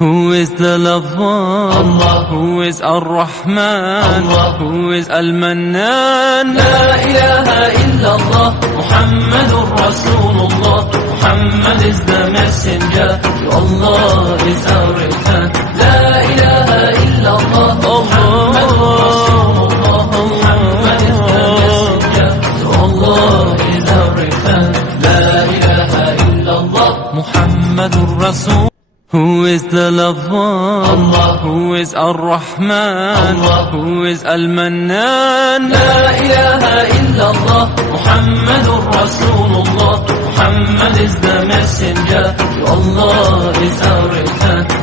Who is the lover? Allah. Who is Ar-Rahman? Allah. Who is Al-Mannan? La ilaha illallah, Muhammadur Rasulullah. Muhammad is the messenger, to Allah is our return. La ilaha illallah, Muhammadur Rasulullah. Muhammad is the messenger, to Allah is our return. La ilaha illallah, Muhammadur Rasul. Who is the lover? Allah. Who is Ar-Rahman? Allah. Who is Al-Mannan? La ilaha illallah, Muhammadur Rasulullah. Muhammad is the messenger, to Allah is our return.